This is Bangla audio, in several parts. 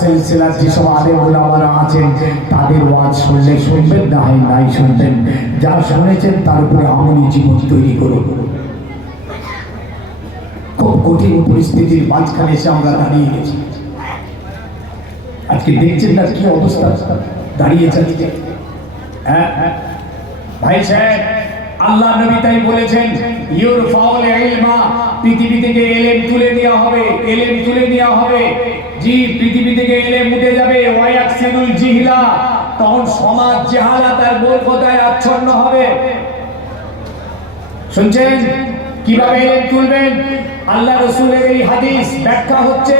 সিলসিলার যেসব আলেম ওলামারা আছেন, তাদের ওয়াজ শুনলে শুনবেন না হয় নাই শুনবেন। যা শুনেছেন, তার উপরে আমলি জীবন তৈরি করুন। খুব কঠিন পরিস্থিতির মাঝখানে এসে আমরা দাঁড়িয়ে গেছি। আজকে দেখছেন না কি অবস্থা? দাঁড়িয়ে যাচ্ছে হ্যাঁ হ্যাঁ। ভাই সাহেব। আল্লাহ নবী তাই বলেছেন, ইউর ফাউল ইলমা, পৃথিবী থেকে এলেম তুলে নেওয়া হবে, এলেম তুলে নেওয়া হবে। জি পৃথিবী থেকে এলেম উঠে যাবে, ওয়ায়াকসিরুল জিহলা। তখন সমাজ জাহালাত আর মূর্খতায় আচ্ছন্ন হবে। শুনছেন? কীভাবে এলেম তুলবেন? আল্লাহ রসুলের এই হাদিস ব্যাখ্যা হচ্ছে,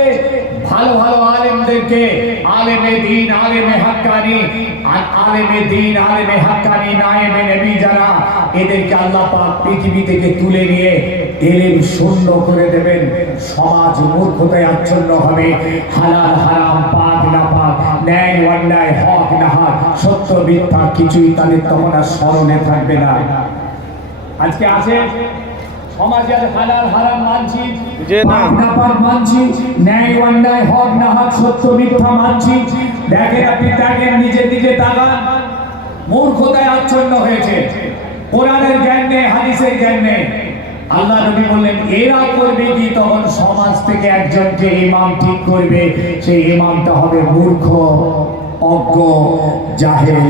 ভালো ভালো আলেমদেরকে আলেমে দিন, আলেমে হাক্কানি, আলেমে দিন, আলেমে হাক্কানি, নায়েমে নবী যারা এদেরকে আল্লাহ পাক পৃথিবী থেকে তুলে নিয়ে এলেম শূন্য করে দেবেন। সমাজ মূর্খতায় আচ্ছন্ন হবে। হালাল হারাম পাক না পাক ন্যায় অন্যায় হক না হক সত্য মিথ্যা কিছুই তাদের তখন আর স্মরণে থাকবে না। আজকে আছে হালাল হারাম মানছি যে না। মানছি ন্যায় অন্যায় হক না হক সত্য মিথ্যা মানছি। দেখেন আপনি দেখেন নিজের দিকে তাকান। মূর্খতায় আচ্ছন্ন হয়েছে। কোরআনের জ্ঞান নেই হাদিসের জ্ঞান। নেই আল্লাহ নবী বললেন, এরা করবে কি? তখন সমাজ থেকে একজন যে ইমাম ঠিক করবে, সেই ইমামটা হবে মূর্খ, অজ্ঞ, জাহেল।